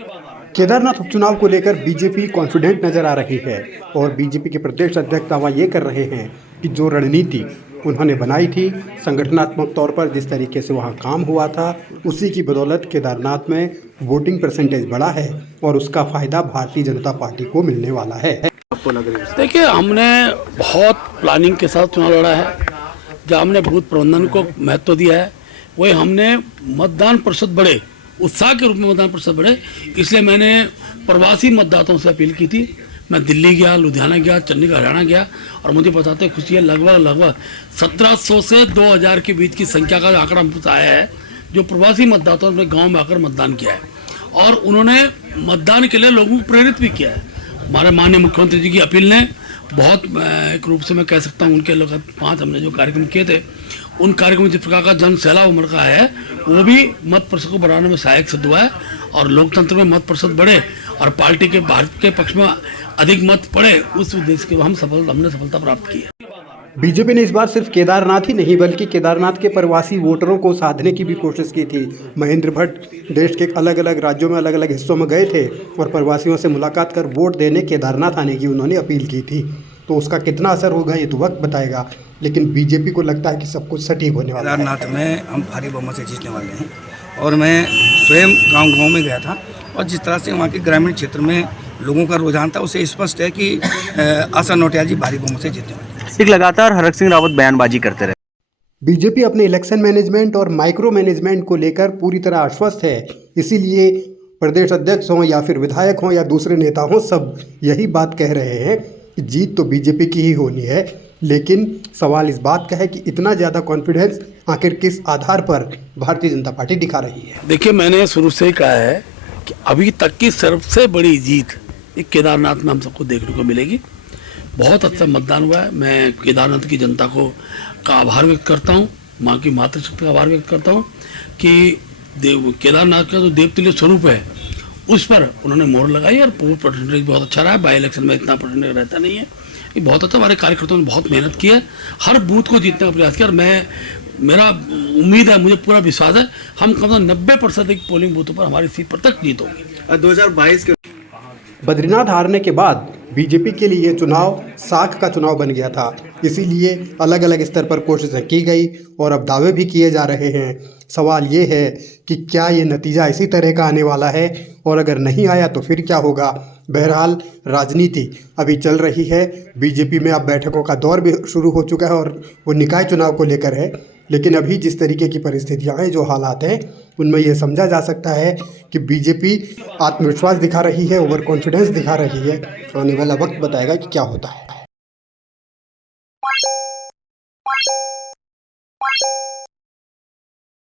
केदारनाथ उपचुनाव को लेकर बीजेपी कॉन्फिडेंट नजर आ रही है और बीजेपी के प्रदेश अध्यक्ष दावा ये कर रहे हैं कि जो रणनीति उन्होंने बनाई थी, संगठनात्मक तौर पर जिस तरीके से वहां काम हुआ था, उसी की बदौलत केदारनाथ में वोटिंग परसेंटेज बढ़ा है और उसका फायदा भारतीय जनता पार्टी को मिलने वाला है। आपको लग रही है? देखिए, हमने बहुत प्लानिंग के साथ चुनाव लड़ा है। जहाँ हमने बूथ प्रबंधन को महत्व दिया है, वही हमने मतदान प्रतिशत बढ़े, उत्साह के रूप में मतदान प्रतिशत बढ़े, इसलिए मैंने प्रवासी मतदाताओं से अपील की थी। मैं दिल्ली गया, लुधियाना गया, चंडीगढ़, हरियाणा गया और मुझे बताते खुशी है, लगभग 1700 से 2000 के बीच की संख्या का आंकड़ा मुझे आया है जो प्रवासी मतदाताओं ने गांव में आकर मतदान किया है और उन्होंने मतदान के लिए लोगों को प्रेरित भी किया है। हमारे माननीय मुख्यमंत्री जी की अपील ने बहुत एक रूप से मैं कह सकता हूँ, उनके लोग 5 हमने जो कार्यक्रम किए थे, उन कार्यक्रम में जिस प्रकार का जन सैलाब उमड़ का है, वो भी मत प्रतिशत को बढ़ाने में सहायक सिद्ध हुआ है और लोकतंत्र में मत प्रतिशत बढ़े और पार्टी के भारत के पक्ष में अधिक मत पड़े, उस उद्देश्य के हमने सफलता प्राप्त की है। बीजेपी ने इस बार सिर्फ केदारनाथ ही नहीं बल्कि केदारनाथ के प्रवासी वोटरों को साधने की भी कोशिश की थी। महेंद्र भट्ट देश के अलग अलग राज्यों में अलग अलग हिस्सों में गए थे और प्रवासियों से मुलाकात कर वोट देने केदारनाथ आने की उन्होंने अपील की थी। तो उसका कितना असर होगा ये तो वक्त बताएगा, लेकिन बीजेपी को लगता है कि सब कुछ सटीक होने वाला है। केदारनाथ में हम भारी बहुमत से जीतने वाले हैं और मैं स्वयं गाँव में गया था और जिस तरह से वहाँ के ग्रामीण क्षेत्र में लोगों का रुझान था, उससे स्पष्ट है कि आशा नोटियाल जी भारी बहुमत से जीतने वाले हैं। एक लगातार हरक सिंह रावत बयानबाजी करते रहे। बीजेपी अपने इलेक्शन मैनेजमेंट और माइक्रो मैनेजमेंट को लेकर पूरी तरह आश्वस्त है, इसीलिए प्रदेश अध्यक्ष हों या फिर विधायक हों या दूसरे नेता हों, सब यही बात कह रहे हैं कि जीत तो बीजेपी की ही होनी है। लेकिन सवाल इस बात का है कि इतना ज़्यादा कॉन्फिडेंस आखिर किस आधार पर भारतीय जनता पार्टी दिखा रही है। देखिए, मैंने शुरू से ही कहा है कि अभी तक की सबसे बड़ी जीत एक केदारनाथ में हम सबको देखने को मिलेगी। बहुत अच्छा मतदान हुआ है। मैं केदारनाथ की जनता का आभार व्यक्त करता हूँ, माँ की मातृशक्ति का आभार व्यक्त करता हूँ कि केदारनाथ का जो देवतुल्य स्वरूप है उस पर उन्होंने मोहर लगाई और परसेंटेज बहुत अच्छा रहा है। बाई इलेक्शन में इतना परसेंटेज रहता नहीं है, ये बहुत अच्छा। हमारे कार्यकर्ताओं ने बहुत मेहनत की है, हर बूथ को जीतने का प्रयास किया और मेरा उम्मीद है, मुझे पूरा विश्वास है, हम कम से कम 90% पोलिंग बूथों पर हमारी सीट पर तक जीत होगी। 2022 के बद्रीनाथ हारने के बाद बीजेपी के लिए ये चुनाव साख का चुनाव बन गया था, इसीलिए अलग अलग स्तर पर कोशिशें की गई और अब दावे भी किए जा रहे हैं। सवाल ये है कि क्या ये नतीजा इसी तरह का आने वाला है और अगर नहीं आया तो फिर क्या होगा। बहरहाल राजनीति अभी चल रही है। बीजेपी में अब बैठकों का दौर भी शुरू हो चुका है और वो निकाय चुनाव को लेकर है, लेकिन अभी जिस तरीके की परिस्थितियां हैं, जो हालात हैं, उनमें यह समझा जा सकता है कि बीजेपी आत्मविश्वास दिखा रही है, ओवर कॉन्फिडेंस दिखा रही है। आने वाला वक्त बताएगा कि क्या होता है।